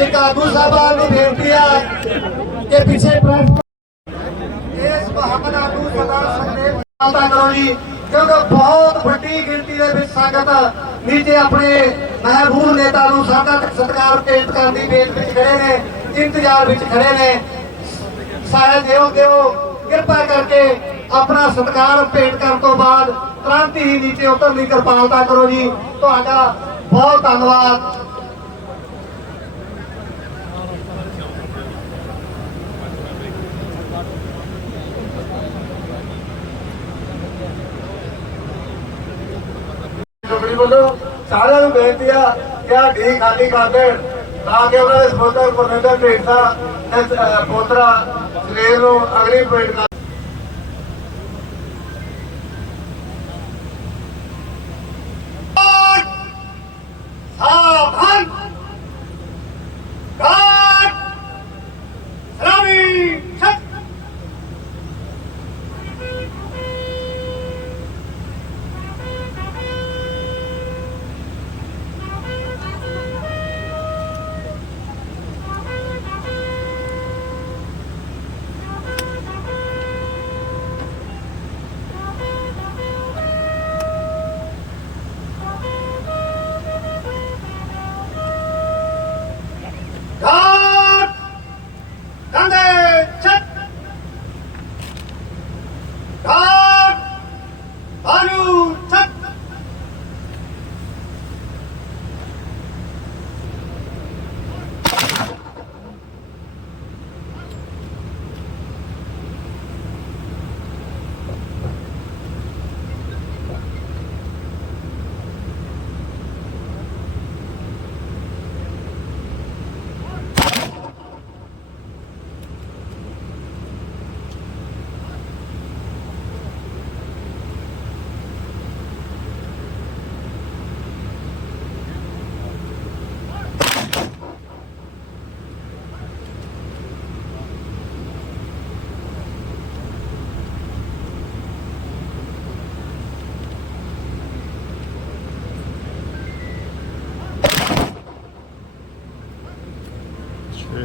ਆਗੂ ਸਾਹਿਬਾਨ ਨੂੰ ਬੇਨਤੀ ਆ ਕਿ ਪਿੱਛੇ ਇਸ ਮਹਾਨ ਆਗੂ ਸਰਦਾਰ ਸੁਖਦੇਵ ਦਾ ਕਰੋ ਜੀ, ਕਿਉਂਕਿ ਬਹੁਤ ਵੱਡੀ ਗਿਣਤੀ ਦੇ ਵਿੱਚ ਸੰਗਤ ਨੀਚੇ ਆਪਣੇ ਮਹਿਬੂਬ ਨੇਤਾ ਨੂੰ ਸਾਡਾ ਸਤਿਕਾਰ ਭੇਟ ਕਰਨ ਦੀ ਵੇਟ ਵਿੱਚ ਖੜੇ ਨੇ, ਇੰਤਜ਼ਾਰ ਵਿੱਚ ਖੜੇ ਨੇ। ਸਾਹਿਬ ਦਿਓ ਦਿਓ ਕਿਰਪਾ ਕਰਕੇ ਆਪਣਾ ਸਤਿਕਾਰ ਭੇਟ ਕਰਨ ਤੋਂ ਬਾਅਦ ਤੁਰੰਤ ਹੀ ਨੀਚੇ ਉਤਰਨ ਦੀ ਕਿਰਪਾਲਤਾ ਕਰੋ ਜੀ। ਤੁਹਾਡਾ ਬਹੁਤ ਧੰਨਵਾਦ। ਕੰਪਨੀ ਵੱਲੋਂ ਸਾਰਿਆਂ ਨੂੰ ਬੇਨਤੀ ਆ ਕਿ ਆ ਢੀ ਖਾਲੀ ਕਰ ਦੇਣ, ਤਾਂ ਕਿ ਉਹਨਾਂ ਦੇ ਸਪੋਰਟਰ ਪਰਮੇਂਦਰ ਢੇਸਾ ਪੋਤਰਾ ਸਰੀਰ ਨੂੰ ਅਗਲੀ ਪੇਟ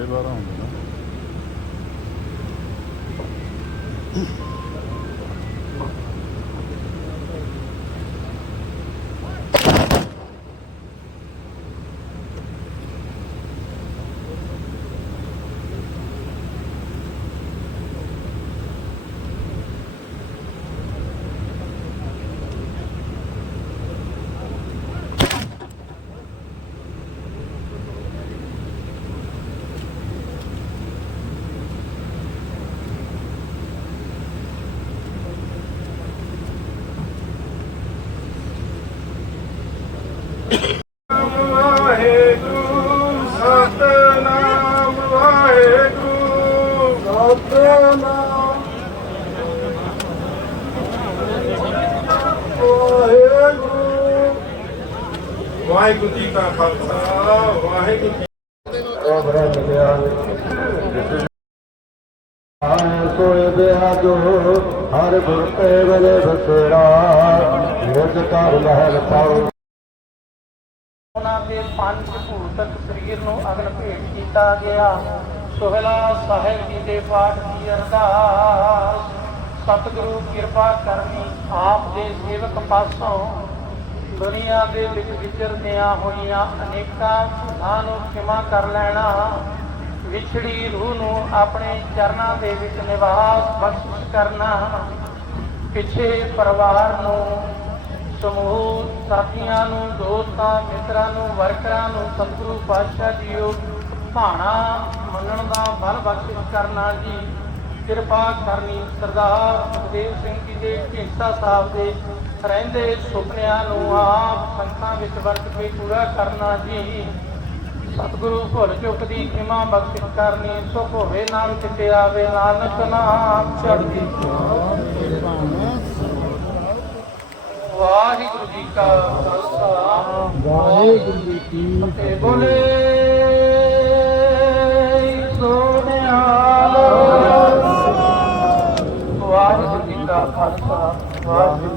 ਛੇ ਵਾਰ ਹੁੰਦੇ ਨਾ ਵਾਹਿਗੁਰੂ ਵਾਹਿਗੁਰੂ ਸਤਨਾਮ ਵਾਹਿਗੁਰੂ ਵਾਹਿਗੁਰੂ ਜੀ ਕਾ ਖਾਲਸਾ, ਵਾਹਿਗੁਰੂ ਜੀ ਉਹ ਬੜਾ ਮਿਲਿਆ ਆਏ ਹਰ ਗੁਰ ਤੇ ਬਲੇ ਬਸਰਾ ਮੁਝ ਕਰ ਲਹਿਰ ਪਾਉ ਭੂਤਕ ਨੂੰ ਅਗਨ ਭੇਟ ਕੀਤਾ ਗਿਆ। ਸੋਹਲਾ ਸਾਹਿਬ ਜੀ ਦੇ ਪਾਠ ਦੀ ਅਰਦਾਸ। ਸਤਿਗੁਰੂ ਕਿਰਪਾ ਕਰਨੀ ਆਪ ਦੇ ਸੇਵਕ ਪਾਸੋਂ ਦੁਨੀਆ ਦੇ ਵਿੱਚ ਵਿਚਰਦਿਆਂ ਹੋਈਆਂ ਅਨੇਕਾਂ ਭੁੱਲਾਂ ਨੂੰ ਖਿਮਾ ਕਰ ਲੈਣਾ। ਵਿਛੜੀ ਰੂਹ ਨੂੰ ਆਪਣੇ ਚਰਨਾਂ ਦੇ ਵਿੱਚ ਨਿਵਾਸ ਬਖਸ਼ਿਸ਼ ਕਰਨਾ। ਪਿਛੇ ਪਰਿਵਾਰ ਨੂੰ ਸਮੂਹ ਸਾਥੀਆਂ ਨੂੰ, ਦੋਸਤਾਂ, ਮਿੱਤਰਾਂ ਨੂੰ, ਵਰਕਰਾਂ ਨੂੰ, ਸਤਿਗੁਰੂ ਪਾਤਸ਼ਾਹ ਜੀਓ, ਭਾਣਾ ਮੰਨਣ ਦਾ ਬਲ ਬਖਸ਼ਿਸ਼ ਕਰਨਾ ਜੀ, ਕਿਰਪਾ ਕਰਨੀ ਸਰਦਾਰ ਸੁਖਦੇਵ ਸਿੰਘ ਜੀ ਦੇ ਢੀਂਸਾ ਸਾਹਿਬ ਦੇ ਰਹਿੰਦੇ ਸੁਪਨਿਆਂ ਨੂੰ ਆਪ ਸੰਤਾਂ ਵਿੱਚ ਵਰਤ ਕੇ ਪੂਰਾ ਕਰਨਾ ਜੀ। ਸਤਿਗੁਰੂ ਭੁੱਲ ਚੁੱਕ ਦੀ ਖਿਮਾ ਬਖਸ਼ਿਸ਼ ਕਰਨੀ, ਸੁਖ ਹੋਵੇ ਨਾਮ ਕਿਤੇ ਆਵੇ ਨਾਨਕ ਨਾਮ ਚੜ੍ਹਦੀ ਵਾਹਿਗੁਰੂ ਜੀ ਕਾ ਖਾਲਸਾ। ਵਾਹਿਗੁਰੂ ਜੀ ਕੀ ਫਤਿਹ। ਬੋਲੇ ਸੋਨਿਹਾਲ ਵਾਹਿਗੁਰੂ ਜੀ ਕਾ ਖਾਲਸਾ ਵਾਹਿਗੁਰੂ